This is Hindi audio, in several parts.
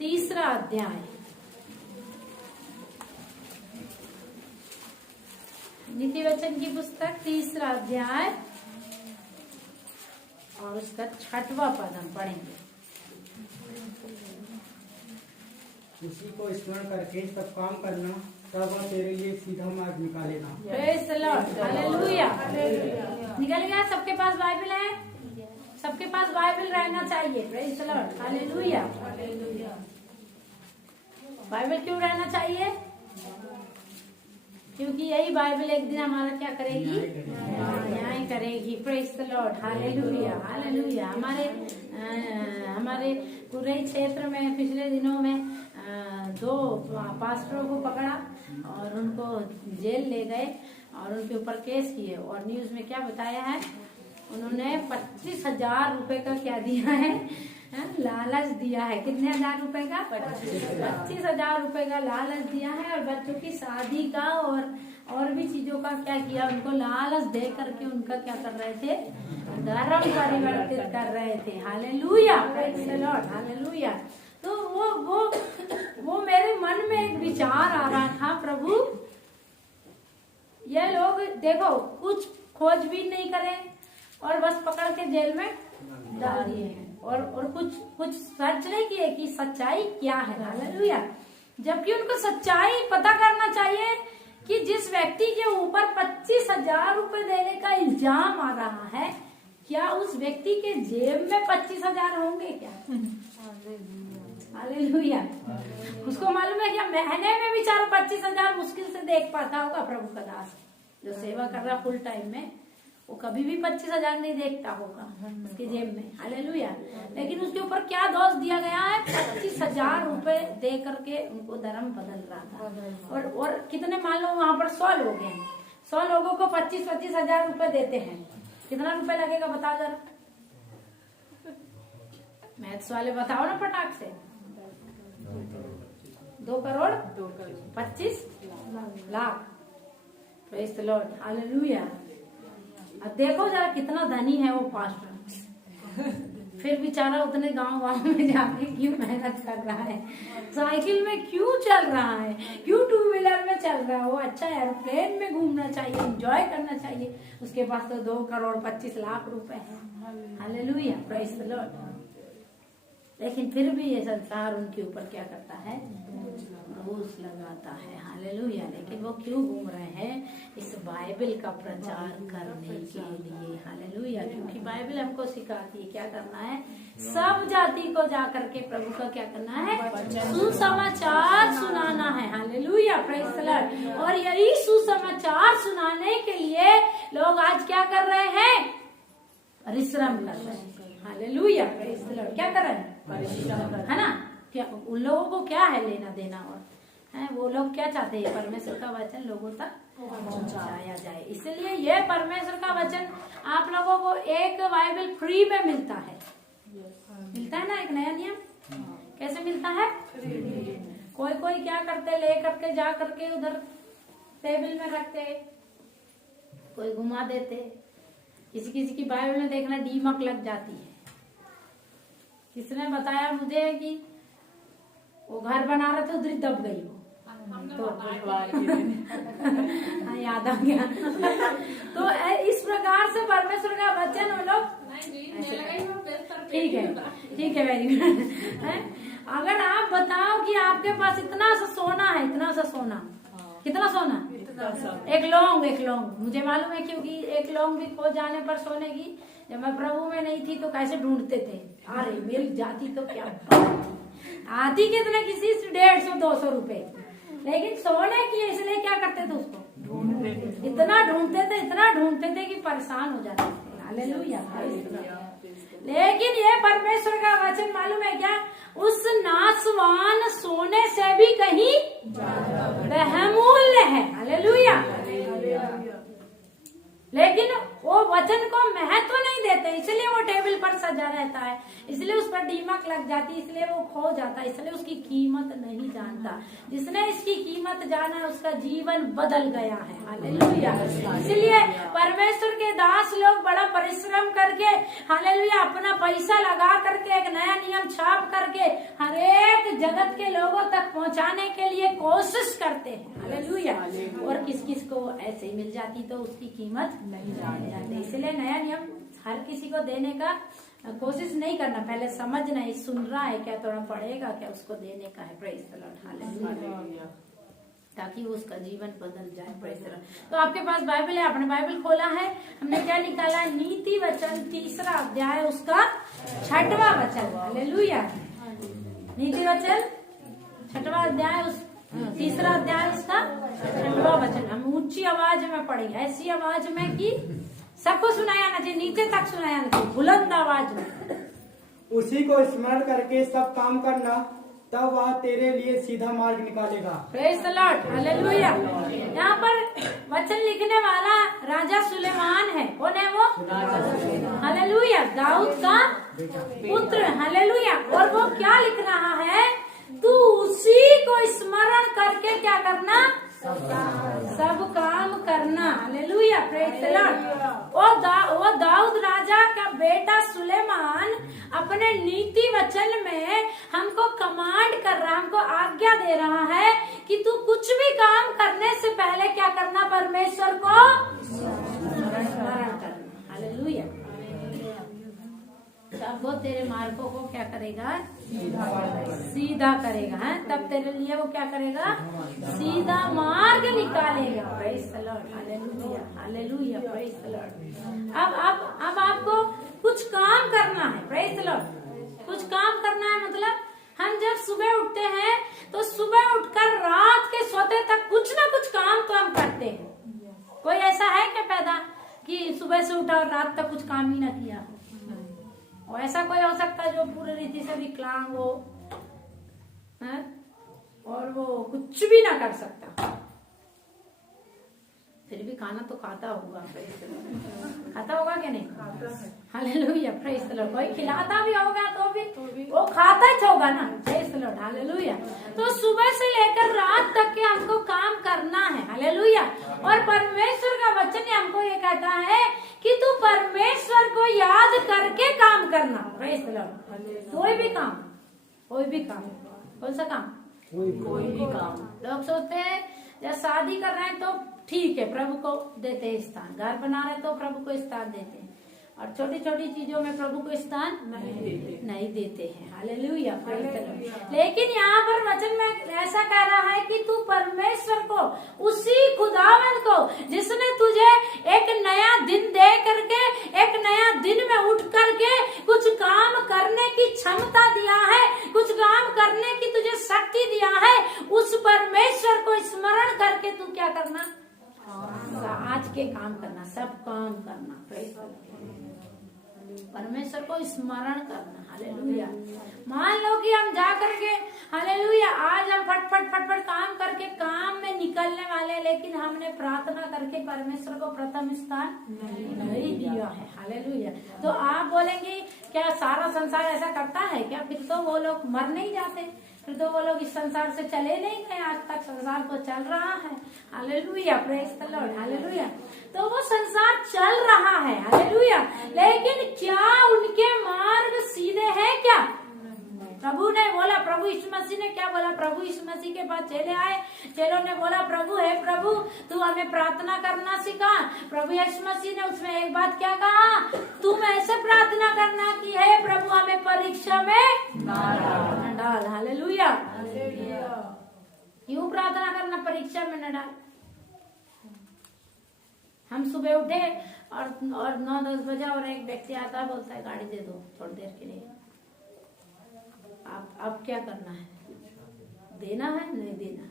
3 अध्याय, नीति वचन की पुस्तक 3 अध्याय और उसका 6वां पद हम पढ़ेंगे। उसी को स्मरण करके सब काम करना, तब वह तेरे लिए सीधा मार्ग निकालेगा। Praise the Lord, hallelujah. निकल गया? सबके पास बाइबल है? सबके पास बाइबल रहना चाहिए। Praise the Lord, hallelujah. Bible क्यों रहना चाहिए? क्योंकि यही बाइबल एक दिन हमारा क्या करेगी? न्याय करेगी। Praise the Lord, hallelujah, hallelujah. हमारे पूरे क्षेत्र में पिछले दिनों में 2 पास्टरों को पकड़ा और उनको जेल ले गए और उनके ऊपर केस किए। और न्यूज में क्या बताया है? उन्होंने 25,000 रुपए का क्या दिया है? लालच दिया है। कितने हजार रुपए का? 25,000 रुपए का लालच दिया है। और बच्चों की शादी का और भी चीजों का क्या किया? उनको लालच दे करके उनका क्या कर रहे थे? धर्म परिवर्तित कर रहे थे। Hallelujah, praise the Lord, hallelujah. तो वो मेरे मन में एक विचार आ रहा था, प्रभु ये लोग देखो कुछ खोजबीन नहीं करे और बस पकड़ के जेल में डाल दिए हैं और कुछ सर्च नहीं किए कि सच्चाई क्या है। हालेलुया। जबकि उनको सच्चाई पता करना चाहिए कि जिस व्यक्ति के ऊपर 25,000 रुपए देने का इल्जाम आ रहा है, क्या उस व्यक्ति के जेब में 25,000 होंगे क्या? हालेलुया। उसको मालूम है क्या महीने में बेचारा 25,000 मुश्किल से देख पाता होगा? प्रभु का दास जो सेवा कर रहा फुल टाइम में, वो कभी भी 25,000 नहीं देखता होगा उसके जेब में। हालेलुया। लेकिन उसके ऊपर क्या दोष दिया गया है? 25,000 रुपए दे करके उनको धर्म बदल रहा था। और कितने मान लो वहां पर 100 लोग हैं, 100 लोगों को 25,000 रुपए देते हैं, कितना रुपए लगेगा बताओ जरा? मैथ्स वाले बताओ ना फटाक से। 2 crore 25 lakh. Praise the Lord, hallelujah. अब देखो जरा कितना धनी है वो पास्टर। फिर बेचारा उतने गांव में जाके क्यों मेहनत कर रहा है? साइकिल में क्यों चल रहा है? क्यों 2 व्हीलर में चल रहा है? वो अच्छा एरोप्लेन में घूमना चाहिए, एंजॉय करना चाहिए। उसके पास तो 2 करोड़ 25 लाख रुपए है। Hallelujah, praise the Lord. लेकिन फिर भी ये संसार उनके ऊपर क्या करता है? घूस लगाता है। हालेलुया। लेकिन वो क्यों घूम रहे हैं? इस बाइबल का प्रचार करने के लिए। हालेलुया। क्योंकि बाइबल हमको सिखाती है क्या करना है? सब जाति को जाकर के प्रभु का क्या करना है? सुसमाचार सुनाना है। Hallelujah, praise the Lord. और यही सुसमाचार सुनाने के लिए लोग आज क्या कर रहे हैं? परिश्रम कर रहे हैं। Hallelujah, praise the Lord. क्या कर रहे हैं? परिश्रम, है ना? क्या उन लोगों को क्या है लेना देना? और है वो लोग क्या चाहते हैं? परमेश्वर का वचन लोगों तक पहुंचाया जाए। इसलिए ये परमेश्वर का वचन आप लोगों को एक बाइबल फ्री में मिलता है। मिलता है ना? एक नया नियम कैसे मिलता है? कोई क्या करते, ले करके जा करके उधर टेबल में रखते, कोई घुमा देते। किसी की बाइबल में देखना डीमक लग जाती है। किसने बताया मुझे कि वो घर बना रहे थे, उधर ही दब गई वो। तो याद आ गया। तो इस प्रकार से परमेश्वर का वचन हम लोग ठीक है वेरी गुड। अगर आप बताओ कि आपके पास इतना सा सोना है, इतना सा सोना, कितना सोना? एक लौंग। मुझे मालूम है क्योंकि एक लौंग भी खो जाने पर सोने की, जब मैं प्रभु में नहीं थी तो कैसे ढूंढते थे। अरे मेरी जाति तो क्या बात थी। आती कितने किसी 150-200 रुपए, लेकिन सोने की इसलिए क्या करते थे? उसको इतना ढूंढते थे कि परेशान हो जाते थे। हालेलुया। लेकिन ये परमेश्वर का वचन मालूम है क्या? उस नासवान सोने से भी कहीं बहुमूल्य है। हालेलुया। लेकिन वो वचन को महत्व नहीं देते, इसलिए वो टेबल पर सजा रहता है, इसलिए उस पर दीमक लग जाती है, इसलिए वो खो जाता है, इसलिए उसकी कीमत नहीं जानता। जिसने इसकी कीमत जाना उसका जीवन बदल गया है। हालेलुया। इसलिए परमेश्वर के दास लोग बड़ा परिश्रम करके, हालेलुया, अपना पैसा लगा करके एक नया नियम छाप करके हर एक जगत के लोगों तक पहुंचाने के लिए कोशिश करते हैं। हालेलुया। और किस किस को ऐसे ही मिल जाती तो उसकी कीमत नहीं जाती। इसलिए नया नियम हर किसी को देने का कोशिश नहीं करना, पहले समझना है, सुन रहा है क्या, थोड़ा पढ़ेगा क्या, उसको देने का है। Praise the Lord. हालेलुया। ताकि वो उसका जीवन बदल जाए। Praise the Lord. तो आपके पास बाइबल है, आपने बाइबल खोला है, हमने क्या निकाला? नीति वचन 3 अध्याय उसका 6वां वचन। हालेलुया। नीति वचन 6वां अध्याय, उस 3 अध्याय उसका 6वां वचन। हम ऊंची आवाज में पढ़ेंगे, ऐसी आवाज में कि सबको सुनाया ना चाहिए, नीचे तक सुनाया ना चाहिए, बुलंद आवाज में। उसी को स्मरण करके सब काम करना, तब वह तेरे लिए सीधा मार्ग निकालेगा। Praise the Lord. हालेलुया। यहाँ पर वचन लिखने वाला राजा सुलेमान है। कौन है वो? हालेलुया, दाऊद का पुत्र। हालेलुया। और वो क्या लिख रहा है? तू उसी को स्मरण करके क्या करना? सब काम करना। हालेलुया। Praise the Lord. वो दाऊद राजा का बेटा सुलेमान अपने नीति वचन में हमको कमांड कर रहा, हमको आज्ञा दे रहा है कि तू कुछ भी काम करने से पहले क्या करना? परमेश्वर को स्मरण करना। हालेलुया। तब वो तेरे मार्गों को क्या करेगा? सीधा करेगा। है तब तेरे लिए वो क्या करेगा? सीधा मार्ग निकालेगा। Praise the Lord. Hallelujah. Hallelujah. Praise the Lord. अब आपको कुछ काम करना है। Praise the Lord. कुछ काम करना है मतलब हम जब सुबह उठते हैं तो सुबह उठकर रात के सोते तक कुछ ना कुछ काम तो हम करते हैं। कोई ऐसा है क्या पैदा कि सुबह से उठा और रात तक कुछ काम ही ना किया? और ऐसा कोई हो सकता है जो पूरी रीति से विकलांग हो है? और वो कुछ भी ना कर सकता, फिर भी खाना तो खाता होगा। खाता होगा कि नहीं? हालेलुया। Praise the Lord. कोई खिलाता भी होगा तो भी वो खाता ही होगा ना। Praise the Lord. हालेलुया। तो सुबह से लेकर रात तक के हमको काम करना है। हालेलुया। और परमेश्वर का वचन हमको ये कहता है कि तू परमेश्वर को याद करके काम करना। Praise the Lord. कोई भी काम, कोई भी काम। कौन सा काम? कोई भी काम। लोग सोचते हैं जब शादी कर रहे हैं तो ठीक है, प्रभु को देते हैं स्थान, घर बना रहे तो प्रभु को स्थान देते हैं, और छोटी छोटी चीजों में प्रभु को स्थान नहीं देते हैं। हालेलुया। लेकिन यहाँ पर वचन में ऐसा कह रहा है कि तू परमेश्वर को, उसी खुदावंद को जिसने तुझे एक नया दिन दे करके, एक नया दिन में उठ करके कुछ काम करने की क्षमता दिया है, कुछ काम करने की तुझे शक्ति दिया है, उस परमेश्वर को स्मरण करके तू क्या करना? आज के काम करना, सब काम करना। परमेश्वर को स्मरण करना। हालेलुया। मान लो कि हम जा करके हालेलुया आज हम फटफट काम करके काम में निकलने वाले, लेकिन हमने प्रार्थना करके परमेश्वर को प्रथम स्थान नहीं दिया है। हालेलुया। तो आप बोलेंगे क्या सारा संसार ऐसा करता है क्या? फिर तो वो लोग मर नहीं जाते, फिर तो वो लोग इस संसार से चले नहीं गए, आज तक संसार तो चल रहा है। Hallelujah. Praise the Lord. Hallelujah. तो वो संसार चल रहा है। हालेलुया। लेकिन क्या उनके मार्ग सीधे हैं क्या? प्रभु ने बोला, प्रभु यीशु मसीह ने क्या बोला? प्रभु यीशु मसीह के पास चेले आए, चेलों ने बोला प्रभु है प्रभु तू हमें प्रार्थना करना सिखा। प्रभु यीशु मसीह ने उसमें एक बात क्या कहा? तुम ऐसे प्रार्थना करना कि हे प्रभु हमें परीक्षा में न डाल। हालेलुया। यूं प्रार्थना करना, परीक्षा में न डाल। हम सुबह उठे और 9-10 बजा और एक व्यक्ति आता बोलता है गाड़ी दे दो थोड़ी देर के लिए। आप क्या करना है? देना है? नहीं देना?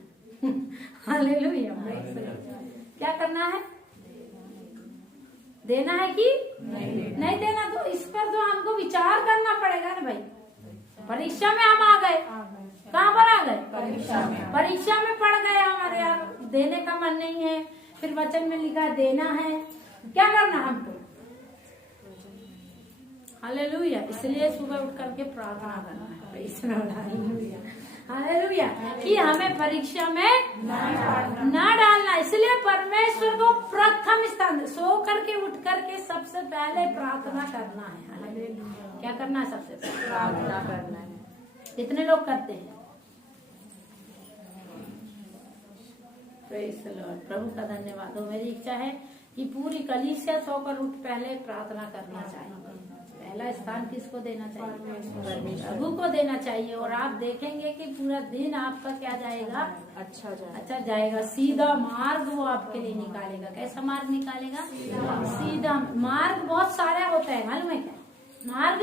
हालेलुया। क्या करना है? देना है कि नहीं देना? तो इस पर तो हमको विचार करना पड़ेगा ना भाई। परीक्षा में हम आ गए, कहाँ पर आ गए? परीक्षा में पड़ गए हमारे, यार देने का मन नहीं है, फिर वचन में लिखा देना है, क्या करना हमको? हालेलुया। इसलिए सुबह उठ करके प्रार्थना करना है। हालेलुया। कि हमें परीक्षा में ना डालना। इसलिए परमेश्वर को प्रथम स्थान, सो करके उठ करके सबसे पहले प्रार्थना करना है। हालेलुया। क्या करना है? सबसे पहले प्रार्थना करना है। कितने लोग करते हैं? Praise the Lord. प्रभु का धन्यवाद हो। मेरी इच्छा है कि पूरी कलीसिया सोकर उठ पहले प्रार्थना करना चाहिए। पहला स्थान किसको देना चाहिए? प्रभु को देना चाहिए। और आप देखेंगे कि पूरा दिन आपका क्या जाएगा? अच्छा जाएगा। सीधा मार्ग वो आपके लिए निकालेगा। कैसा मार्ग निकालेगा? सीधा मार्ग। बहुत सारे होते हैं, मालूम है क्या? मार्ग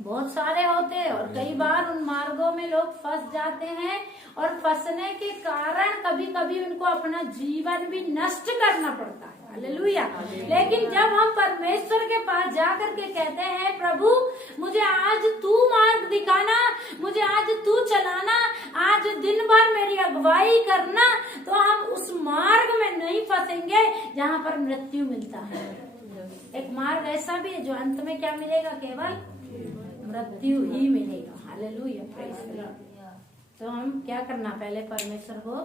बहुत सारे होते हैं और कई बार उन मार्गों में लोग फंस जाते हैं और फंसने के कारण कभी कभी उनको अपना जीवन भी नष्ट करना पड़ता है। हालेलुया। लेकिन जब हम परमेश्वर के पास जाकर के कहते हैं, प्रभु मुझे आज तू मार्ग दिखाना, मुझे आज तू चलाना, आज दिन भर मेरी अगुवाई करना, तो हम उस मार्ग में नहीं फंसेंगे जहाँ पर मृत्यु मिलता है। एक मार्ग ऐसा भी है जो अंत में क्या मिलेगा? केवल मृत्यु ही मिलेगा। Hallelujah, praise the Lord. तो हम क्या करना? पहले परमेश्वर को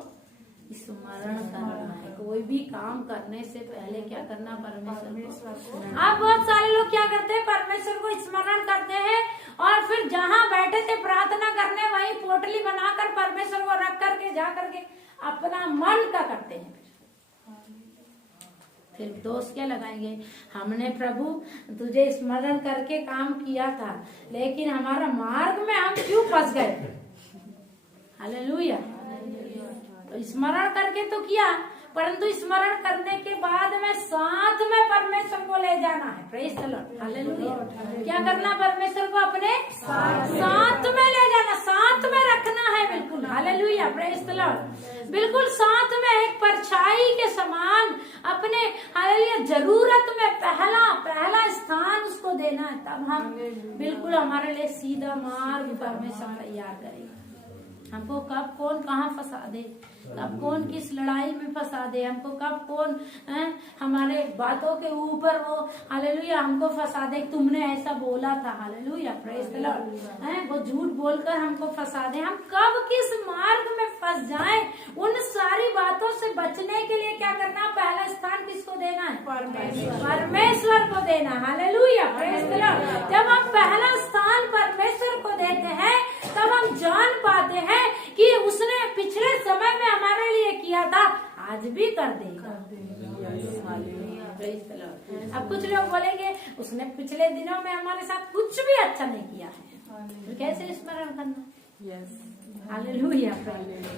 स्मरण करना है। कोई भी काम करने से पहले क्या करना? परमेश्वर को। आप बहुत सारे लोग क्या करते हैं? परमेश्वर को स्मरण करते हैं और फिर जहाँ बैठे थे प्रार्थना करने वहीं पोटली बनाकर परमेश्वर को रख करके जा करके अपना मन का करते हैं। फिर दोष क्या लगाएंगे? हमने प्रभु तुझे स्मरण करके काम किया था, लेकिन हमारा मार्ग में हम क्यों फंस गए? हालेलुया। तो स्मरण करके तो किया, परंतु स्मरण करने के बाद में साथ में परमेश्वर को ले जाना है। Praise the Lord. हालेलुया। क्या करना? परमेश्वर को अपने साथ में ले जाना, साथ में रखना है। बिल्कुल। Hallelujah, praise the Lord. बिल्कुल साथ में एक परछाई के समान अपने हालेलुया जरूरत में पहला स्थान उसको देना है। तब हम बिल्कुल हमारे लिए सीधा मार्ग परमेश्वर तैयार करेगा। हमको कब कौन कहाँ फंसा दे, कब कौन किस लड़ाई में फंसा दे, हमको कब कौन हमारे बातों के ऊपर वो हालेलुया हमको फंसा दे, तुमने ऐसा बोला था। Hallelujah, praise the Lord. वो झूठ बोलकर हमको फंसा दे। हम कब किस मार्ग में फंस जाएं, उन सारी बातों से बचने के लिए क्या करना? पहला स्थान किसको देना है? परमेश्वर को देना। Hallelujah, praise the Lord. जब हम पहला स्थान परमेश्वर को देते हैं तब हम जान पाते हैं कि उसने पिछले समय में हमारे लिए किया था, आज भी कर देगा। अब कुछ लोग बोलेंगे उसने पिछले दिनों में हमारे साथ कुछ भी अच्छा नहीं किया है, तो कैसे स्मरण करना? हालेलुया।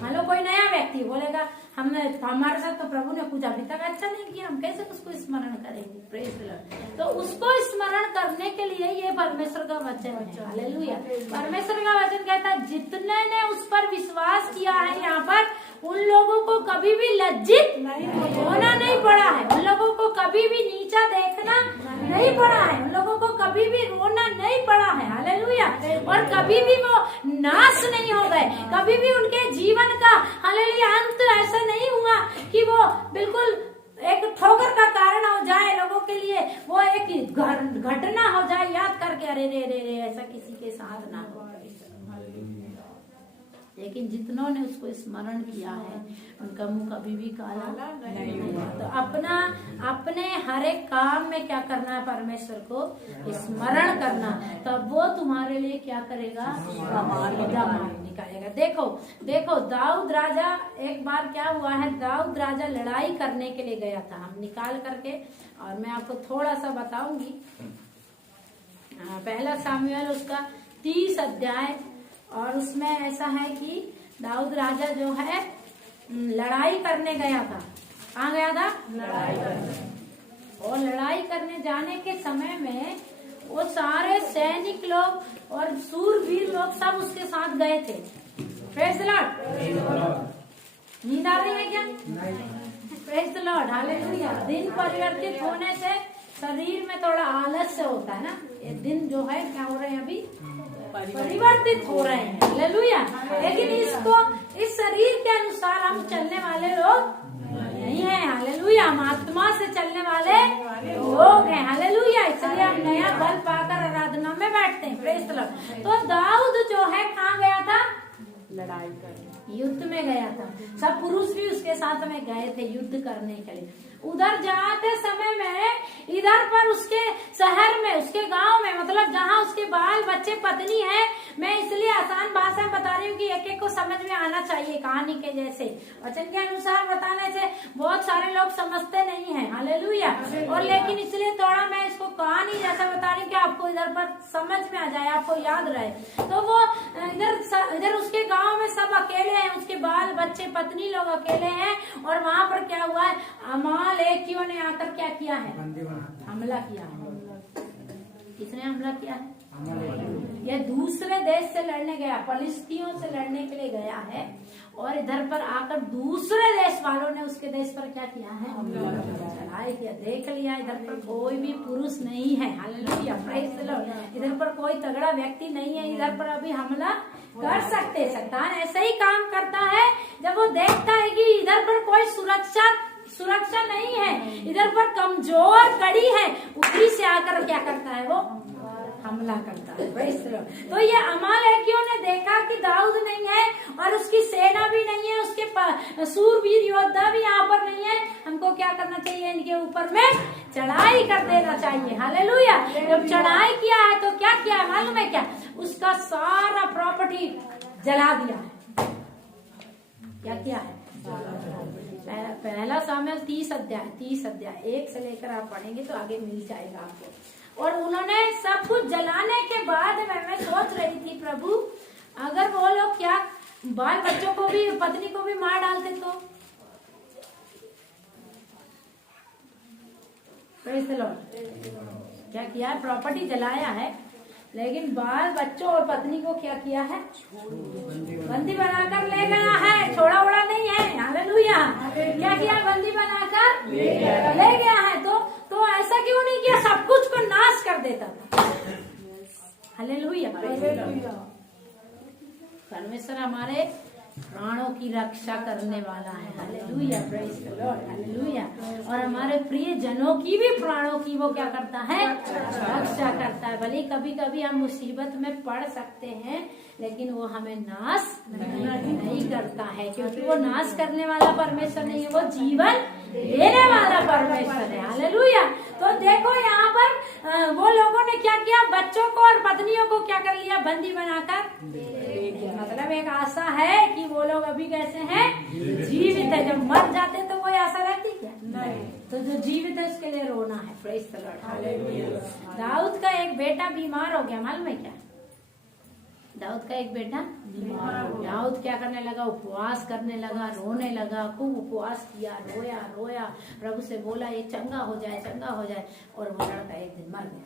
मान लो कोई नया व्यक्ति बोलेगा हमारे साथ तो प्रभु ने कुछ अभी तक अच्छा नहीं किया, हम कैसे उसको स्मरण करेंगे? Praise the Lord. तो उसको स्मरण करने के लिए ये परमेश्वर का वचन है। हालेलुया। परमेश्वर का वचन कहता है जितने ने उस पर विश्वास किया है यहाँ पर, उन लोगों को कभी भी लज्जित होना नहीं पड़ा है, उन लोगों को कभी भी नीचा देखना नहीं पड़ा है, उन लोगों को कभी भी रोना नहीं पड़ा है। हालेलुया। और कभी भी वो नाश नहीं हो गए, कभी भी उनके जीवन का हालेलुया अंत ऐसा नहीं हुआ कि वो बिल्कुल एक ठोकर का कारण हो जाए लोगों के लिए, वो एक घटना हो जाए याद करके अरे रे रे रे, ऐसा किसी के साथ ना हो। लेकिन जितनों ने उसको स्मरण किया है उनका मुंह कभी भी काला नहीं हुआ। तो अपने हर एक काम में क्या करना है? परमेश्वर को स्मरण करना, तब वो तुम्हारे लिए क्या करेगा? मार्ग निकालेगा। देखो दाऊद राजा, एक बार क्या हुआ है, दाऊद राजा लड़ाई करने के लिए गया था। हम निकाल करके और मैं आपको थोड़ा सा बताऊंगी। पहला सामुएल उसका 30 अध्याय, और उसमें ऐसा है कि दाऊद राजा जो है लड़ाई करने गया था। कहाँ गया था? लड़ाई करने। और लड़ाई करने जाने के समय में वो सारे सैनिक लोग और सूरवीर लोग सब उसके साथ गए थे। Praise the Lord. नींद आ रही है क्या? Praise the Lord. हालेलुया। दिन परिवर्तित होने से शरीर में थोड़ा आलस्य होता है ना। ये दिन जो है क्या हो रहे हैं? अभी परिवर्तित हो रहे हैं। हालेलुया। लेकिन इस शरीर के अनुसार हम चलने वाले लोग नहीं है। हालेलुया। हम आत्मा से चलने वाले लोग हैं। हालेलुया। इसलिए हम नया बल पाकर आराधना में बैठते हैं। Praise the Lord. तो दाऊद जो है कहाँ गया था? लड़ाई करने, युद्ध में गया था। सब पुरुष भी उसके साथ में गए थे युद्ध करने के लिए। उधर जाते समय में इधर पर उसके शहर में, उसके गांव में, मतलब जहाँ उसके बाल बच्चे पत्नी है, मैं इसलिए आसान भाषा में बता रही हूँ कि एक एक को समझ में आना चाहिए कहानी के जैसे। वचन के अनुसार बताने से बहुत सारे लोग समझते नहीं है, हालेलुया। और लेकिन इसलिए थोड़ा मैं इसको कहानी जैसा बता रही हूँ कि आपको इधर पर समझ में आ जाए, आपको याद रहे। तो वो इधर उसके गांव में सब अकेले हैं, उसके बाल बच्चे पत्नी लोग अकेले हैं। और वहां पर क्या हुआ है, अमालेकियों ने आकर क्या किया है, हमला किया है। किसने हमला किया है? ये दूसरे देश से लड़ने गया, फलिस्तियों से लड़ने के लिए गया है। और इधर पर आकर दूसरे देश वालों ने उसके देश पर क्या किया है, चढ़ाई किया। देख लिया, इधर पर कोई भी पुरुष नहीं है, हालेलुया, प्रेज़ द लॉर्ड। इधर पर कोई तगड़ा व्यक्ति नहीं है, इधर पर अभी हमला कर सकते। शैतान ऐसे ही काम करता है, जब वो देखता है कि इधर पर कोई सुरक्षा नहीं है, इधर पर कमजोर कड़ी है, ऊपरी से आकर क्या करता है, वो हमला करता है। तो ये अमालेकियों ने देखा कि दाऊद नहीं है और उसकी सेना भी नहीं है, उसके सूरवीर योद्धा भी यहाँ पर नहीं है, हमको क्या करना चाहिए, इनके ऊपर में चढ़ाई कर देना चाहिए, हालेलुया। जब चढ़ाई किया है तो क्या किया है मालूम है क्या, उसका सारा प्रॉपर्टी जला दिया है। क्या किया है? पहला सामुएल 30 अध्याय 1 से लेकर आप पढ़ेंगे तो आगे मिल जाएगा आपको। और उन्होंने सब कुछ जलाने के बाद मैं सोच रही थी, प्रभु अगर वो लोग क्या बाल बच्चों को भी, पत्नी को भी मार डालते तो। Praise the Lord. क्या किया है, प्रॉपर्टी जलाया है, लेकिन बाल बच्चों और पत्नी को क्या किया है, बंदी बनाकर ले गया है, छोड़ा उड़ा नहीं है, हालेलुया। क्या किया, बंदी बनाकर ले गया है। तो ऐसा क्यों नहीं किया, सब कुछ को नाश कर देता था, हालेलुया। परमेश्वर हमारे प्राणों की रक्षा करने वाला है, hallelujah, praise the Lord, hallelujah. और हमारे प्रिय जनों की भी प्राणों की वो क्या करता है, रक्षा करता है। भले कभी कभी हम मुसीबत में पड़ सकते हैं, लेकिन वो हमें नाश नहीं करता है, क्योंकि वो नाश करने वाला परमेश्वर नहीं है, वो जीवन देने वाला परमेश्वर है, हालेलुया। तो देखो यहाँ पर वो लोगों ने क्या किया, बच्चों को और पत्नियों को क्या कर लिया, बंदी बनाकर। मतलब एक आशा है कि वो लोग अभी कैसे हैं, जीवित है। जब मर जाते तो कोई आशा रहती क्या? नहीं। तो जो जीवित है उसके लिए रोना है, praise the Lord, hallelujah. Daud का एक बेटा बीमार हो गया, मालूम है क्या? दाऊद का एक बेटा बीमार हो गया। दाऊद क्या करने लगा, उपवास करने लगा, रोने लगा, खूब उपवास किया, रोया, प्रभु से बोला ये चंगा हो जाए। और वो लड़का एक दिन मर गया।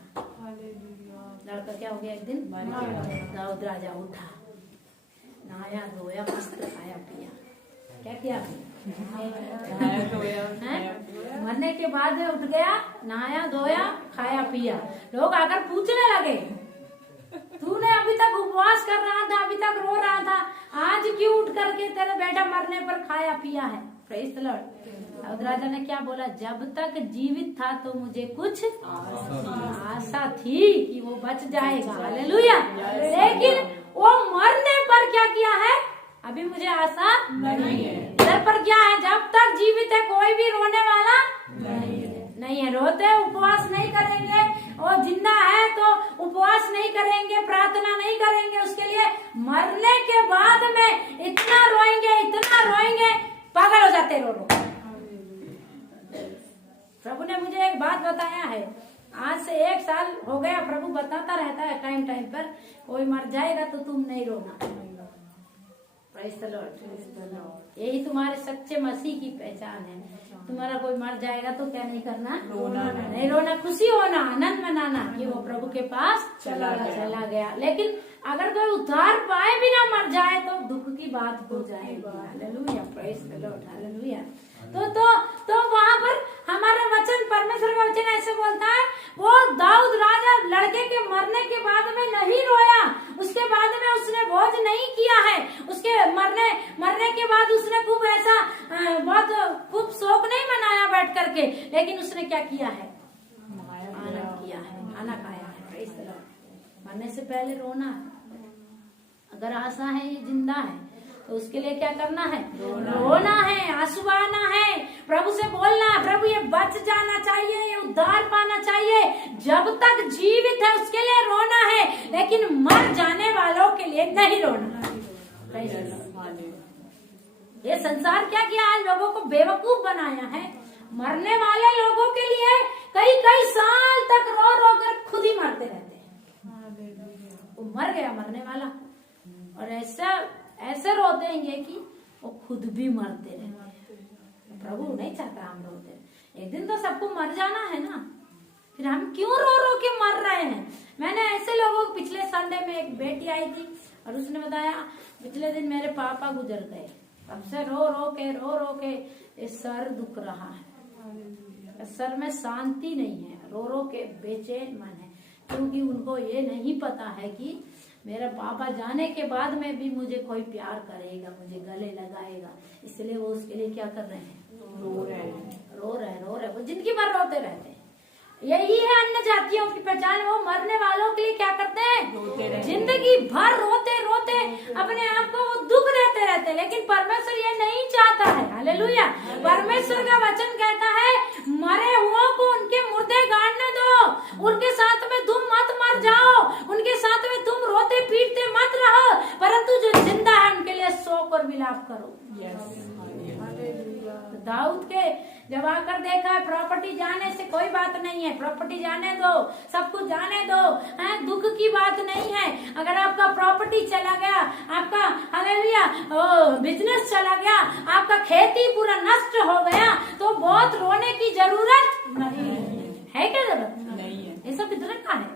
लड़का क्या हो गया, एक दिन मर गया। दाऊद राजा उठा, नहाया धोया, मस्त खाया पिया। क्या किया? मरने के बाद उठ गया, नहाया धोया, खाया पिया। लोग आकर पूछने लगे, तूने अभी तक उपवास कर रहा था, अभी तक रो रहा था, आज क्यों उठ करके तेरा बेटा मरने पर खाया पिया है? Praise the Lord. दाऊद राजा ने क्या बोला, जब तक जीवित था तो मुझे कुछ आशा थी कि वो बच जाएगा, हालेलुया। लेकिन वो मरने पर क्या किया है, अभी मुझे आशा नहीं है। इधर पर क्या है, जब तक जीवित है कोई भी रोने वाला नहीं है। रोते उपवास नहीं करेंगे, और जिंदा है तो उपवास नहीं करेंगे, प्रार्थना नहीं करेंगे उसके लिए। मरने के बाद में इतना रोएंगे, पागल हो जाते रो। प्रभु ने मुझे एक बात बताया है, आज से 1 साल हो गया, प्रभु बताता रहता है टाइम पर, कोई मर जाएगा तो तुम नहीं रोना। Praise the Lord. यही तुम्हारे सच्चे मसीह की पहचान है। तुम्हारा कोई मर जाएगा तो क्या नहीं करना, नहीं रोना, खुशी होना, आनंद मनाना कि वो प्रभु के पास चला गया। लेकिन अगर कोई उद्धार पाए भी ना मर जाए तो दुख की बात हो जाएगी, hallelujah, praise the Lord, hallelujah. तो वहाँ पर हमारा वचन, परमेश्वर का वचन ऐसे बोलता है, वो दाऊद राजा लड़के के मरने के बाद में नहीं रोया, उसके बाद में उसने भोज नहीं किया है, उसके मरने के बाद उसने खूब ऐसा बहुत खूब शोक नहीं मनाया बैठ करके, लेकिन उसने क्या किया है, आनंद किया है, खाना खाया है, प्रेज़ द लॉर्ड। मरने से पहले रोना, अगर आशा है ये जिंदा है तो उसके लिए क्या करना है? रोना है, आंसू बहाना है, प्रभु से बोलना है, प्रभु ये बच जाना चाहिए, ये उद्धार पाना चाहिए। जब तक जीवित है उसके लिए रोना है, लेकिन मर जाने वालों के लिए नहीं रोना। ये संसार क्या किया? आज लोगों को बेवकूफ बनाया है। मरने वाले लोगों के लिए कई कई साल तक रो रो कर खुद ही मरते रहते हैं। वो मर गया मरने वाला, और ऐसे रोते हैं कि वो खुद भी मरते रहते हैं। प्रभु नहीं चाहता हम रोते। एक दिन तो सबको मर जाना है ना, फिर हम क्यों रो रो के मर रहे हैं? मैंने ऐसे लोगों को, पिछले संडे में एक बेटी आई थी और उसने बताया पिछले दिन मेरे पापा गुजर गए, तब से रो रो के ये सर दुख रहा है, सर में शांति नहीं है, रो रो के बेचैन मन है, क्योंकि उनको ये नहीं पता है कि मेरा पापा जाने के बाद में भी मुझे कोई प्यार करेगा, मुझे गले लगाएगा। इसलिए वो उसके लिए क्या कर रहे हैं? रो रहे। वो जिंदगी भर रोते रहते हैं। यही है अन्य जातियों की पहचान। वो मरने वालों के लिए क्या करते हैं? जिंदगी भर रोते अपने आप को वो दुख देते रहते हैं। लेकिन परमेश्वर ये नहीं चाहता है। हालेलुया। परमेश्वर का वचन कहता है मरे हुओं को उनके मुर्दे गाड़ने दो, उनके साथ में तुम मत मर जाओ, उनके साथ में तुम रोते पीटते मत रहो, परंतु जो जिंदा है उनके लिए शोक और विलाप करो। दाऊद के जब आकर देखा है प्रॉपर्टी जाने से कोई बात नहीं है, प्रॉपर्टी जाने दो, सब कुछ जाने दो, दुख की बात नहीं है। अगर आपका प्रॉपर्टी चला गया, आपका हालेलुया बिजनेस चला गया, आपका खेती पूरा नष्ट हो गया, तो बहुत रोने की जरूरत नहीं है। क्या जरूरत नहीं है? ये सब इधर का है,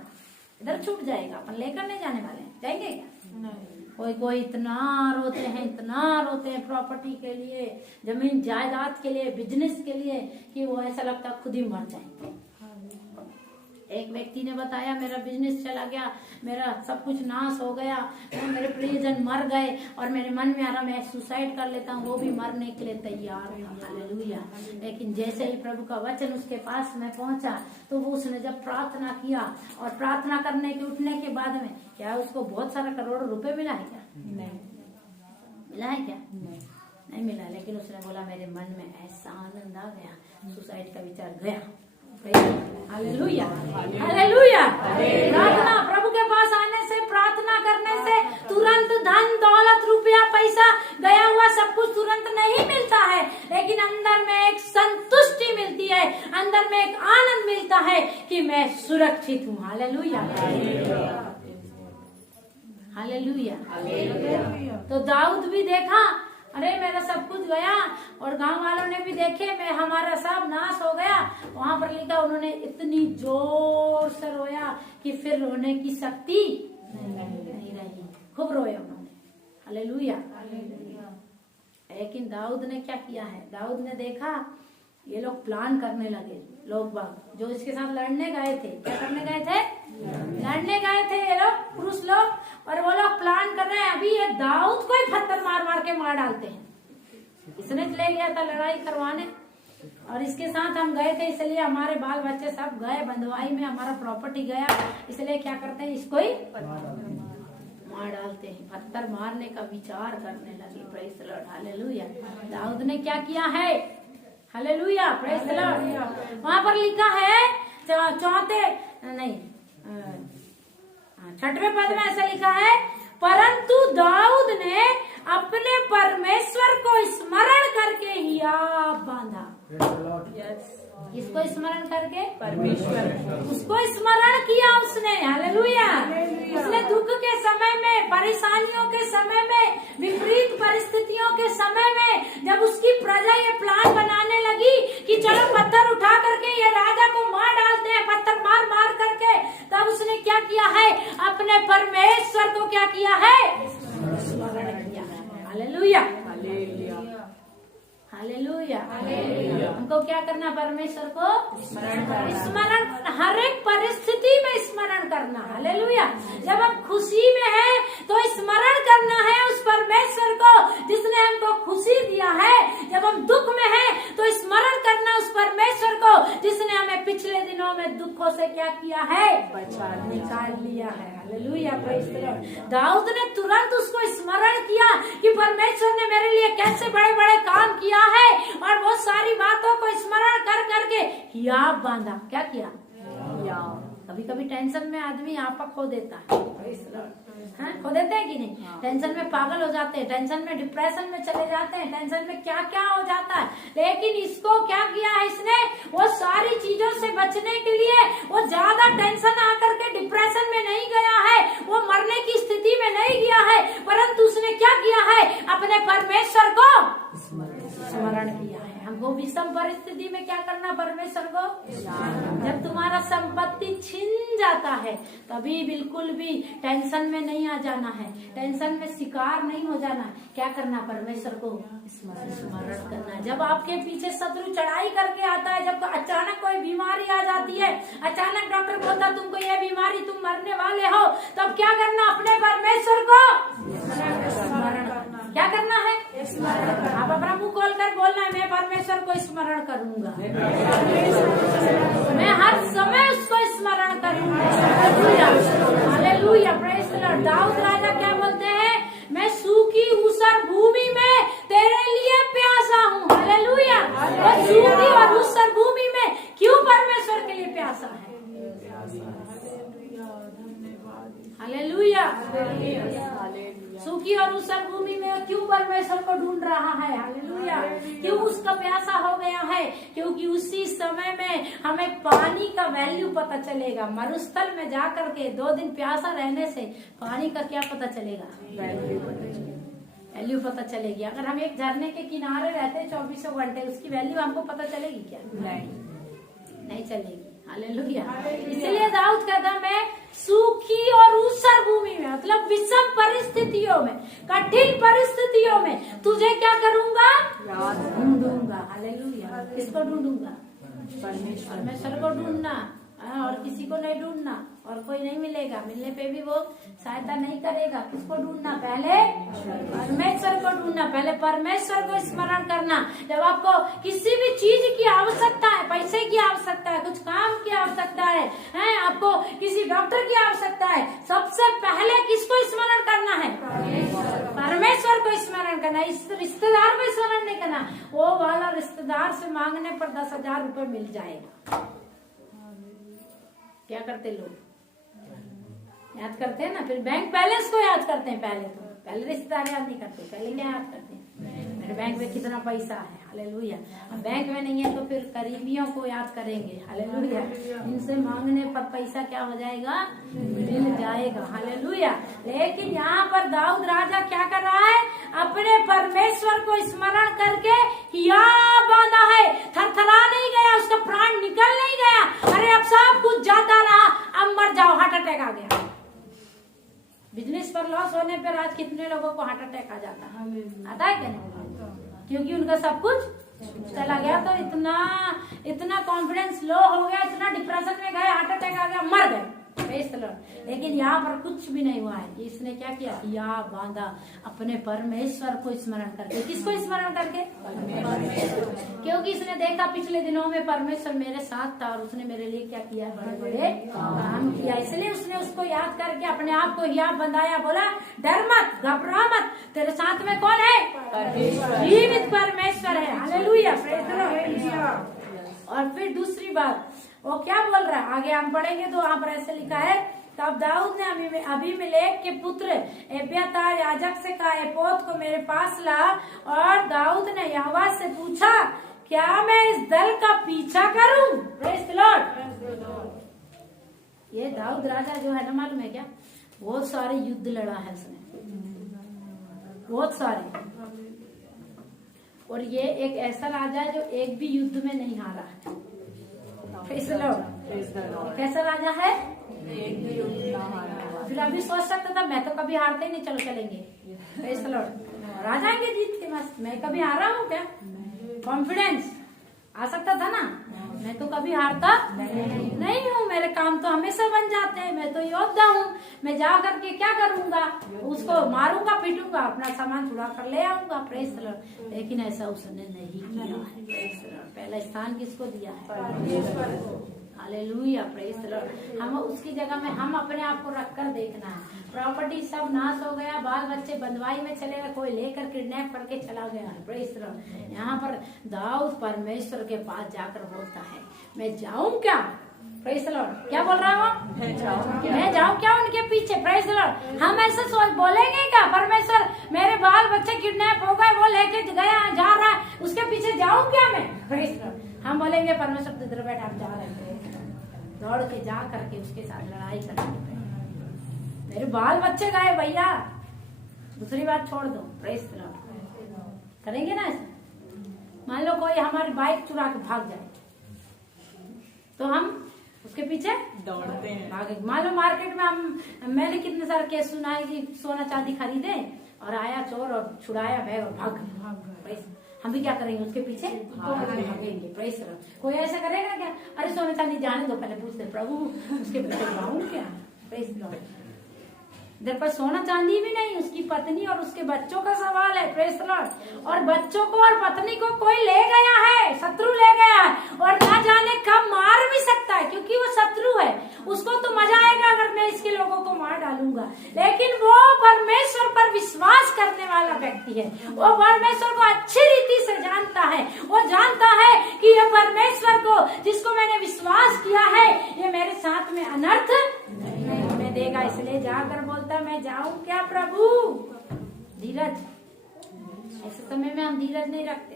इधर छूट जाएगा, अपन लेकर नहीं जाने वाले हैं। जाएंगे क्या? नहीं। कोई इतना रोते हैं प्रॉपर्टी के लिए, जमीन जायदाद के लिए, बिजनेस के लिए, कि वो ऐसा लगता है खुद ही मर जाएंगे। एक व्यक्ति ने बताया मेरा बिजनेस चला गया, मेरा सब कुछ नाश हो गया, मेरे प्रियजन मर गए और मेरे मन में आ रहा मैं सुसाइड कर लेता हूँ। वो भी मरने के लिए तैयार था। हालेलुया। लेकिन जैसे ही प्रभु का वचन उसके पास में पहुंचा, तो वो उसने जब प्रार्थना किया, और प्रार्थना करने के उठने के बाद में क्या उसको बहुत सारा करोड़ों रुपए मिला है क्या? नहीं मिला है क्या? नहीं मिला। लेकिन उसने बोला मेरे मन में ऐसा आनंद आ गया, सुसाइड का विचार गया। Hallelujah, hallelujah. प्रार्थना, प्रभु के पास आने से, प्रार्थना करने से तुरंत धन दौलत रुपया पैसा गया हुआ सब कुछ तुरंत नहीं मिलता है, लेकिन अंदर में एक संतुष्टि मिलती है, अंदर में एक आनंद मिलता है कि मैं सुरक्षित हूँ। Hallelujah, hallelujah. तो दाऊद भी देखा, अरे मेरा सब कुछ गया, और गांव वालों ने भी देखे मैं हमारा सब नाश हो गया। वहां पर लिखा उन्होंने इतनी जोर से रोया कि फिर रोने की शक्ति नहीं रही, खूब रोए उन्होंने। हालेलुया। लेकिन दाऊद ने क्या किया है? दाऊद ने देखा ये लोग प्लान करने लगे, लोग बाग जो इसके साथ लड़ने गए थे। क्या करने गए थे? लड़ने गए थे ये लोग, पुरुष लोग, और वो लोग प्लान कर रहे हैं अभी ये दाऊद को ही पत्थर मार मार के मार डालते हैं। इसने ले गया था लड़ाई करवाने, और इसके साथ हम गए थे, इसलिए हमारे बाल बच्चे सब गए बंधुआई में, हमारा प्रॉपर्टी गया, इसलिए क्या करते हैं इसको ही मार डालते हैं। पत्थर मारने का विचार करने लगे। Praise the Lord, hallelujah. Daud ने क्या किया है? Hallelujah, praise the Lord. वहां पर लिखा है छठवें पद में ऐसा लिखा है, परंतु दाऊद ने अपने परमेश्वर को स्मरण करके हियाव बांधा। किसको स्मरण करके? परमेश्वर। उसको स्मरण किया उसने। हालेलुया। उसने दुख के समय में, परेशानियों के समय में, विपरीत परिस्थितियों के समय में, जब उसकी प्रजा ये प्लान बनाने लगी कि चलो पत्थर उठा करके ये राजा को मार डालते हैं, पत्थर मार मार करके, तब उसने क्या किया है? अपने परमेश्वर को क्या किया है? स्मरण किया है। Hallelujah, hallelujah. हमको क्या करना? परमेश्वर को स्मरण, हर एक परिस्थिति में स्मरण करना। हालेलुया। जब हम खुशी में हैं तो स्मरण करना है उस परमेश्वर को जिसने हमको खुशी दिया है। जब हम दुख में हैं तो स्मरण करना उस परमेश्वर को जिसने हमें पिछले दिनों में दुखों से क्या किया है? निकाल लिया है। Hallelujah, praise the Lord. Daud ने तुरंत उसको स्मरण किया कि परमेश्वर कैसे बड़े बड़े काम किया है और वो सारी बातों को स्मरण कर करके हियाव बांधा। क्या किया? कभी कभी टेंशन में आदमी आपा खो देता है, खो देते हैं कि नहीं? टेंशन में पागल हो जाते हैं, टेंशन में डिप्रेशन में चले जाते हैं, टेंशन में क्या क्या हो जाता है। लेकिन इसको क्या किया है इसने? वो सारी चीजों से बचने के लिए वो ज्यादा टेंशन आकर के डिप्रेशन में नहीं गया है, वो मरने की स्थिति में नहीं गया है, परंतु उसने क्या किया है? अपने परमेश्वर को स्मरण किया है। हमको विषम परिस्थिति में क्या करना? परमेश्वर को। जब तुम्हारा संपत्ति छिन जाता है तभी बिल्कुल भी टेंशन में नहीं आ जाना है, टेंशन में शिकार नहीं हो जाना है। क्या करना? परमेश्वर को स्मरण करना है। जब आपके पीछे शत्रु चढ़ाई करके आता है, जब अचानक कोई बीमारी आ जाती है, अचानक डॉक्टर बोलता तुमको ये बीमारी, तुम मरने वाले हो, तब क्या करना? अपने परमेश्वर को स्मरण करना। क्या करना है? आप अपना मुंह खोल कर बोलना है, मैं परमेश्वर को स्मरण करूंगा, मैं हर समय उसको स्मरण करूंगा। Hallelujah, praise the Lord. Daud राजा क्या बोलते हैं? मैं सूखी ऊसर भूमि में तेरे लिए प्यासा हूँ। हालेलुया। वो सूखी और ऊसर भूमि में क्यों परमेश्वर के लिए प्यासा है? हालेलुया। सूखी और ऊसर भूमि में क्यों परमेश्वर को ढूंढ रहा है? हालेलुया। क्यों उसका प्यासा हो गया है? क्योंकि उसी समय में हमें पानी का वैल्यू पता चलेगा। मरुस्थल में जाकर के 2 दिन प्यासा रहने से पानी का क्या पता चलेगा? वैल्यू पता चलेगी। अगर हम एक झरने के किनारे रहते 24 घंटे, उसकी वैल्यू हमको पता चलेगी क्या? नहीं चलेगी। हालेलुया। इसलिए दाऊद कहता मैं सूखी और ऊसर भूमि में, मतलब विषम परिस्थितियों में, कठिन परिस्थितियों में तुझे क्या करूंगा? ढूंढूंगा। हालेलुया। किसको ढूंढूंगा? परमेश्वर को ढूंढना, और किसी को नहीं ढूंढना, और कोई नहीं मिलेगा, मिलने पे भी वो सहायता नहीं करेगा। किसको ढूंढना? पहले परमेश्वर को ढूंढना, पहले परमेश्वर को स्मरण करना। जब आपको किसी भी चीज की आवश्यकता है, पैसे की आवश्यकता है, कुछ काम की आवश्यकता है, आपको किसी डॉक्टर की आवश्यकता है, सबसे पहले किसको स्मरण करना है? परमेश्वर को स्मरण करना। इस रिश्तेदार को स्मरण नहीं करना। वो वाला रिश्तेदार से मांगने पर 10,000 रुपए मिल जाएगा। क्या करते लोग? याद करते हैं ना, फिर बैंक बैलेंस को याद करते हैं। पहले रिश्तेदार याद नहीं करते, पहले क्या याद करते हैं? मेरे बैंक में कितना पैसा है। हालेलुया। अब बैंक में नहीं है तो फिर करीबियों को याद करेंगे। हालेलुया। इनसे मांगने पर पैसा क्या हो जाएगा? मिल जाएगा। हालेलुया। लेकिन यहाँ पर दाऊद राजा क्या कर रहा है? अपने परमेश्वर को स्मरण करके हियाव बांधा है, थरथरा नहीं गया, उसका प्राण निकल नहीं गया। अरे अब सब कुछ जाता रहा, अब मर जाओ, हार्ट अटैक आ गया। बिजनेस पर लॉस होने पर आज कितने लोगों को हार्ट अटैक आ जाता है? आता है क्या नहीं? क्योंकि उनका सब कुछ चला गया, तो इतना कॉन्फिडेंस लो हो गया, इतना डिप्रेशन में गए, हार्ट अटैक आ गया, मर गए। लेकिन यहाँ पर कुछ भी नहीं हुआ है। इसने क्या किया? या बांधा अपने परमेश्वर को स्मरण करके। किसको स्मरण करके? क्योंकि इसने देखा पिछले दिनों में परमेश्वर मेरे साथ था और उसने मेरे लिए क्या किया? बड़े बड़े काम किया। इसलिए उसने उसको याद करके अपने आप को हियाव बंधाया। बोला डर मत, घबरा मत, तेरे साथ में कौन है? जीवित परमेश्वर है। हालेलुया। और फिर दूसरी बात वो क्या बोल रहा है? आगे हम पढ़ेंगे तो वहां पर ऐसे लिखा है, तब दाऊद ने अबीमेलेक के पुत्र एब्यातार याजक से कहा, एपोद को मेरे पास ला। और दाऊद ने यहोवा से पूछा, क्या मैं इस दल का पीछा करूं? Praise the Lord. ये दाऊद राजा जो है ना, मालूम है क्या? बहुत सारे युद्ध लड़ा है उसने, बहुत सारे। और ये एक ऐसा राजा है जो एक भी युद्ध में नहीं हारा है। कैसा राजा है? फिर अभी सोच सकता था मैं तो कभी हारते ही नहीं, चलो चलेंगे राजा आएंगे जीत के, मस्त। मैं कभी हारा हूँ क्या? कॉन्फिडेंस आ सकता था ना। मैं तो कभी हारता नहीं हूँ, मेरे काम तो हमेशा बन जाते हैं, मैं तो योद्धा हूँ। मैं जा करके क्या करूंगा? उसको मारूंगा, पीटूंगा, अपना सामान छुड़ा कर ले आऊंगा। Praise the Lord. लेकिन ऐसा उसने नहीं किया है। पहला स्थान किसको दिया है? Hallelujah, praise the Lord. हम उसकी जगह में हम अपने आप को रखकर देखना है। प्रॉपर्टी सब नाश हो गया, बाल बच्चे बंधुआई में चले गए, कोई लेकर किडनैप करके चला गया है, प्रेज द लॉर्ड। यहाँ पर दाऊद परमेश्वर के पास जाकर बोलता है, मैं जाऊं क्या? Praise the Lord. क्या बोल रहा हूँ? मैं जाऊं क्या उनके पीछे? Praise the Lord. हम ऐसे सोच बोलेंगे क्या? परमेश्वर मेरे बाल बच्चे किडनैप हो गए, वो लेके गया जा रहा है, उसके पीछे जाऊं क्या मैं? Praise the Lord. हम बोलेंगे परमेश्वर तो इधर बैठ, आप जा रहे हैं, दौड़ के जा करके उसके साथ लड़ाई करेंगे। मेरे बाल बच्चे गए भैया, दूसरी बात छोड़ दो, प्रेज द लॉर्ड। करेंगे ना ऐसा? मान लो कोई हमारी बाइक चुरा के भाग जाए तो हम उसके पीछे दौड़ते हैं। भागे। मान लो मार्केट में मैंने कितने सारे केस सुना है कि सोना चांदी खरीदे और आया चोर और छुड़ाया बैग और भाग गए। हम भी क्या करेंगे? उसके पीछे भागेंगे। Praise the Lord. कोई ऐसा करेगा क्या? अरे सोना चांदी जाने दो, पहले पूछते प्रभु उसके पीछे भागूं क्या? Praise the Lord. इधर पर सोना चांदी भी नहीं, उसकी पत्नी और उसके बच्चों का सवाल है, प्रेज द लॉर्ड। और बच्चों को और पत्नी को कोई ले गया है, शत्रु ले गया है, और ना जाने कब मार भी सकता है, क्योंकि वो शत्रु है। उसको तो मजा आएगा अगर मैं इसके लोगों को मार डालूंगा, लेकिन वो परमेश्वर पर विश्वास करने वाला व्यक्ति है। वो परमेश्वर को अच्छी रीति से जानता है। वो जानता है कि ये परमेश्वर को जिसको मैंने विश्वास किया है, ये मेरे साथ में अनर्थ नहीं देगा। इसलिए जाकर बोलता, मैं जाऊं क्या प्रभु? धीरज। ऐसे समय में हम धीरज नहीं रखते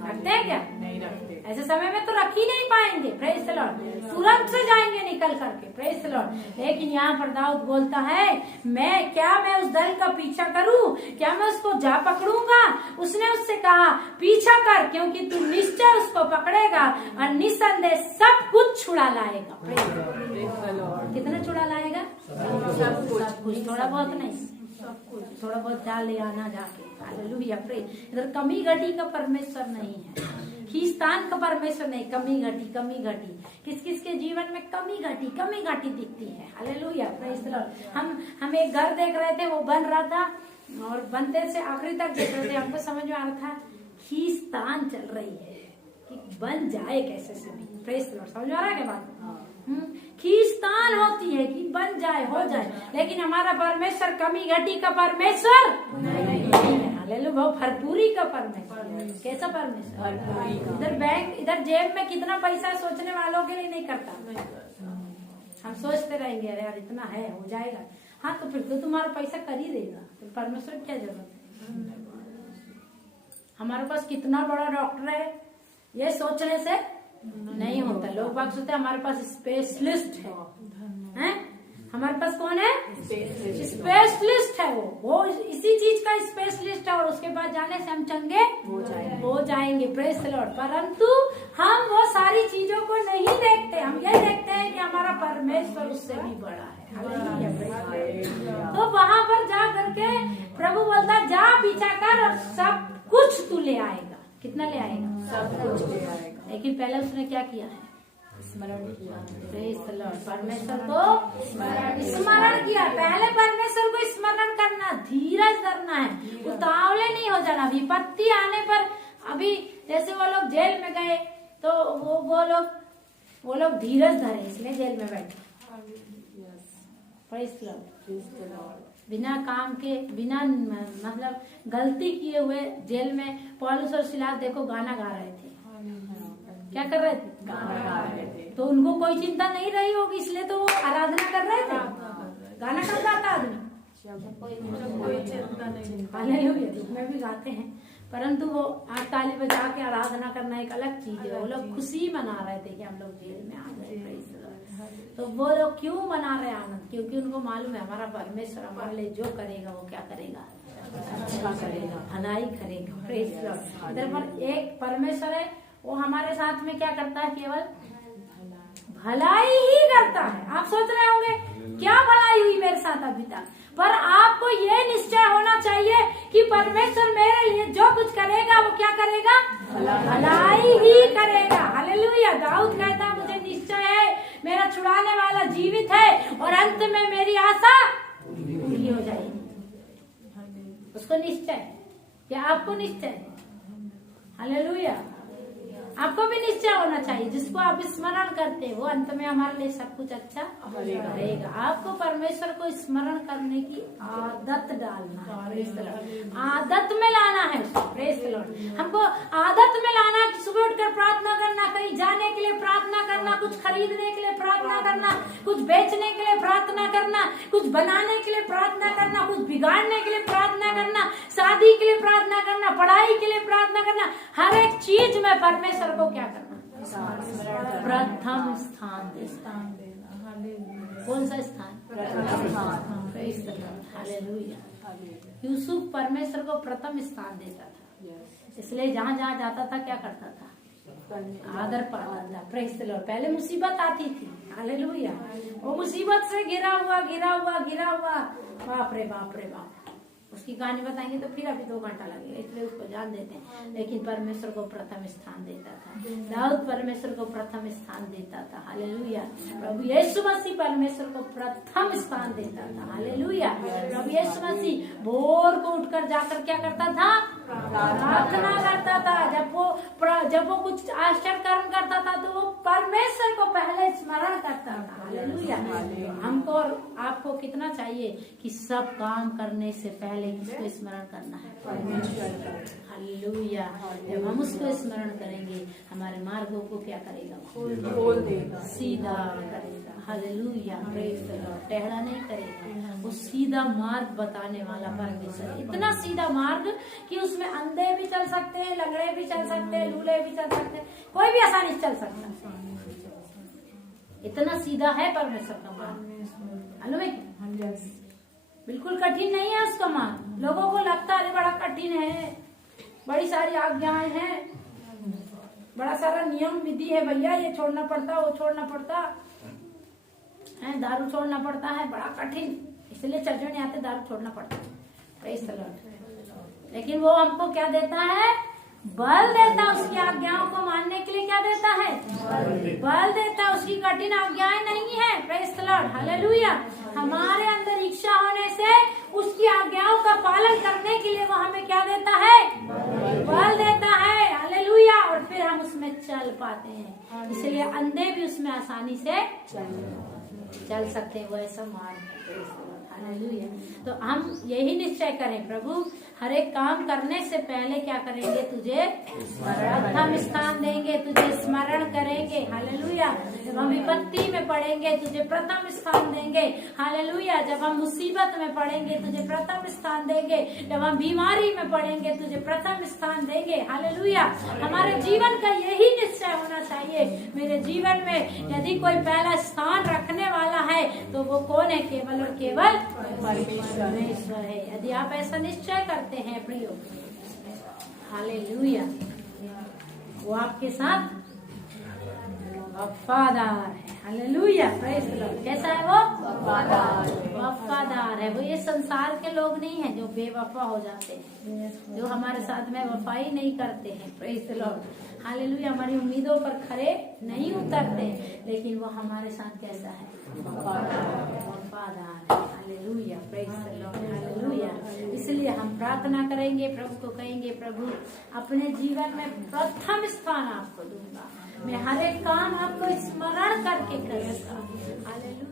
हैं क्या? नहीं रखते। ऐसे समय में तो रख ही नहीं पाएंगे, प्रेज द लॉर्ड। तुरंत से जाएंगे निकल करके, प्रेज द लॉर्ड। लेकिन यहाँ पर दाऊद बोलता है, मैं उस दल का पीछा करूं? क्या मैं उसको जा पकड़ूंगा? उसने उससे कहा, पीछा कर, क्योंकि तू निश्चय उसको पकड़ेगा और निसंदेह सब कुछ छुड़ा लाएगा। Praise the Lord. कितना छुड़ा लाएगा? सब कुछ, थोड़ा बहुत नहीं, सब कुछ। थोड़ा बहुत डाल ले आना जाके। Hallelujah, praise. इधर कमी घटी का परमेश्वर नहीं है, खींचतान का परमेश्वर नहीं। कमी घटी किस किस के जीवन में कमी घटी दिखती है। Hallelujah, praise the Lord. हम एक घर देख रहे थे, वो बन रहा था और बनते से आखिरी तक देख रहे थे। हमको समझ में आ रहा था खींचतान चल रही है कि बन जाए कैसे से भी। Praise the Lord. समझ में आ रहा है क्या बात? खींचतान होती है कि बन जाए, हो जाए, लेकिन हमारा परमेश्वर कमी घटी का परमेश्वर नहीं है। हालेलुया, वो भरपूरी का परमेश्वर। कैसा परमेश्वर? इधर बैंक, इधर जेब में कितना पैसा सोचने वालों के लिए नहीं करता। हम सोचते रहेंगे, अरे यार इतना है, हो जाएगा। हाँ, तो फिर तो तुम्हारा पैसा कर ही देगा, तो परमेश्वर क्या जरूरत है? हमारे पास कितना बड़ा डॉक्टर है, ये सोचने से नहीं होता। लोग बात सोचते हमारे पास स्पेशलिस्ट है। हमारे पास कौन है? स्पेशलिस्ट है। वो इसी चीज का स्पेशलिस्ट है, और उसके बाद जाने से हम चंगे हो जाएंगे। Praise the Lord. परंतु हम वो सारी चीजों को नहीं देखते। हम ये देखते हैं कि हमारा परमेश्वर उससे भी बड़ा है। तो वहां पर जा करके प्रभु बोलता, जा पीछा कर और सब कुछ तू ले आएगा। कितना ले आएगा? सब कुछ ले आएगा। लेकिन पहले उसने क्या किया है? स्मरण किया। Praise the Lord. परमेश्वर को स्मरण किया। पहले परमेश्वर को स्मरण करना, धीरज धरना है, उतावले नहीं हो जाना। विपत्ति आने पर, अभी जैसे वो लोग जेल में गए तो वो लोग धीरज धरे, इसलिए जेल में बैठे। Praise the Lord. बिना काम के, बिना मतलब गलती किए हुए जेल में पौलुस और सिलास देखो गाना गा रहे थे। क्या कर रहे थे? गाना गा रहे थे। तो उनको कोई चिंता नहीं रही होगी, इसलिए तो वो आराधना कर रहे थे। गाना कब गाता आदमी? कोई चिंता नहीं। हालेलुया, इसमें भी गाते हैं, परंतु वो आग ताली बजा के आराधना करना एक अलग चीज है। वो लोग खुशी मना रहे थे कि हम लोग जेल में आ गए। तो वो लोग क्यों मना रहे आनंद? क्योंकि उनको मालूम है हमारा परमेश्वर हमारे लिए जो करेगा वो क्या करेगा? अच्छा करेगा, भलाई करेगा। Praise the Lord. इधर पर एक परमेश्वर है, वो हमारे साथ में क्या करता है? केवल भलाई ही करता है। आप सोच रहे होंगे क्या भलाई हुई मेरे साथ अभी तक, पर आपको ये निश्चय होना चाहिए कि परमेश्वर मेरे लिए जो कुछ करेगा वो क्या करेगा? भलाई ही करेगा। हालेलुया। दाऊद कहता, मुझे निश्चय है मेरा छुड़ाने वाला जीवित है और अंत में मेरी आशा पूरी हो जाएगी। उसको निश्चय, क्या आपको निश्चय? हालेलुया। आपको भी निश्चय होना चाहिए, जिसको आप स्मरण करते हैं वो अंत में हमारे लिए सब कुछ अच्छा रहेगा। आपको परमेश्वर को स्मरण करने की आदत डालना है, प्रेज द लॉर्ड। आदत में लाना है उसको, प्रेज द लॉर्ड। हमको आदत में लाना है कि सुबह उठकर प्रार्थना करना, कहीं जाने के लिए प्रार्थना करना, कुछ खरीदने के लिए प्रार्थना करना, कुछ बेचने के लिए प्रार्थना करना, कुछ बनाने के लिए प्रार्थना करना, कुछ बिगाड़ने के लिए प्रार्थना करना, शादी के लिए प्रार्थना करना, पढ़ाई के लिए प्रार्थना करना। हर एक चीज में परमेश्वर को क्या करना? प्रथम स्थान देना। कौन सा स्थान? Praise the Lord, hallelujah. Yusuf परमेश्वर को प्रथम स्थान देता था, इसलिए जहाँ जहाँ जाता था क्या करता था? आदर पाता था, प्रेज द लॉर्ड। पहले मुसीबत आती थी, हालेलुया, वो मुसीबत से घिरा हुआ बाप रे बाप। उसकी कहानी बताएंगे तो फिर अभी 2 घंटा लगेगा, इसलिए उसको जान देते हैं। लेकिन परमेश्वर को प्रथम स्थान देता था, दाऊद परमेश्वर को प्रथम स्थान देता था, हालेलुया। प्रभु यीशु मसीह परमेश्वर को प्रथम स्थान देता था, हालेलुया। प्रभु यीशु मसीह भोर को उठकर जाकर क्या करता था? प्रार्थना करता था। जब वो कुछ आश्चर्य कर्म करता था तो वो परमेश्वर को पहले स्मरण करता था, हालेलुया। हमको और आपको कितना चाहिए कि सब काम करने से पहले किसको स्मरण करना है? परमेश्वर, हालेलुया। जब हम उसको स्मरण करेंगे हमारे मार्गों को क्या करेगा? खोल देगा, सीधा करेगा, हालेलुया, प्रेज द लॉर्ड। टेढ़ा नहीं करेगा, वो सीधा मार्ग बताने वाला परमेश्वर। इतना सीधा मार्ग कि उसमें अंधे भी चल सकते हैं, लंगड़े भी चल सकते हैं, लूले भी चल सकते हैं, कोई भी आसानी से चल सकता है। इतना सीधा है परमेश्वर का मार्ग, हालेलुया। बिल्कुल कठिन नहीं है उसका मार्ग। लोगों को लगता है बड़ा कठिन है, बड़ी सारी आज्ञाएं हैं, बड़ा सारा नियम विधि है, भैया ये छोड़ना पड़ता, वो छोड़ना पड़ता है, दारू छोड़ना पड़ता है, बड़ा कठिन, इसलिए चर्च में नहीं आते, दारू छोड़ना पड़ता है, प्रेज द लॉर्ड। लेकिन वो हमको क्या देता है? बल देता है। उसकी आज्ञाओं को मानने के लिए क्या देता है? बल देता है। उसकी कठिन आज्ञाएं नहीं है, प्रेज द लॉर्ड, हालेलुया। हमारे अंदर इच्छा होने से उसकी आज्ञाओं का पालन करने के लिए वो हमें क्या देता है? बल देता है, हालेलुया। और फिर हम उसमें चल पाते हैं, इसलिए अंधे भी उसमें आसानी से चल सकते हैं। वो ऐसा मार्ग है, हालेलुया। तो हम यही निश्चय करें, प्रभु हर एक काम करने से पहले क्या करेंगे? तुझे प्रथम स्थान देंगे, तुझे स्मरण करेंगे, हालेलुया। जब हम विपत्ति में पड़ेंगे तुझे प्रथम स्थान देंगे, हालेलुया। जब हम मुसीबत में पड़ेंगे तुझे प्रथम स्थान देंगे, जब हम बीमारी में पड़ेंगे तुझे प्रथम स्थान देंगे, हालेलुया। हमारे जीवन का यही निश्चय होना चाहिए। मेरे जीवन में यदि कोई पहला स्थान रखने वाला है तो वो कौन है? केवल और केवल परमेश्वर है। यदि आप ऐसा निश्चय करते हैं प्रियो, हालेलुया, वो आपके साथ वफादार है, हालेलुया, प्रेज द लॉर्ड। कैसा है वो? वफादार है। वो ये संसार के लोग नहीं है जो बेवफा हो जाते हैं, जो हमारे साथ में वफाई नहीं करते हैं, प्रेज द लॉर्ड, हालेलुया। हमारी उम्मीदों पर खरे नहीं उतरते, लेकिन वो हमारे साथ कैसा है? वफादार है, hallelujah, praise the Lord, hallelujah. इसलिए हम प्रार्थना करेंगे, प्रभु को कहेंगे, प्रभु अपने जीवन में प्रथम स्थान आपको दूंगा, मैं हर एक काम आपको स्मरण करके करूंगा, हालेलुया।